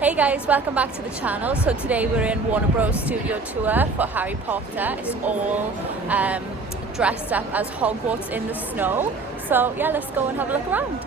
Hey guys, welcome back to the channel. So today we're in Warner Bros. Studio tour for Harry Potter. It's all dressed up as Hogwarts in the snow. So yeah, let's go and have a look around.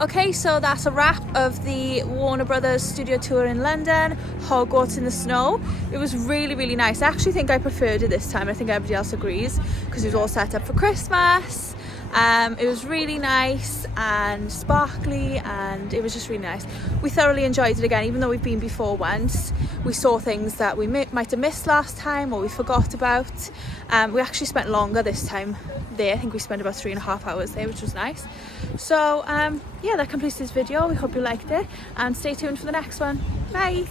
Okay, so that's a wrap of the Warner Brothers studio tour in London, Hogwarts in the snow. It was really, really nice. I actually think I preferred it this time. I think everybody else agrees because it was all set up for Christmas. It was really nice and sparkly, and it was just really nice. We thoroughly enjoyed it again, even though we've been before once. We saw things that we might have missed last time or we forgot about. We actually spent longer this time there. I think we spent about 3.5 hours there, which was nice. So yeah, that completes this video. We hope you liked it, and stay tuned for the next one. Bye.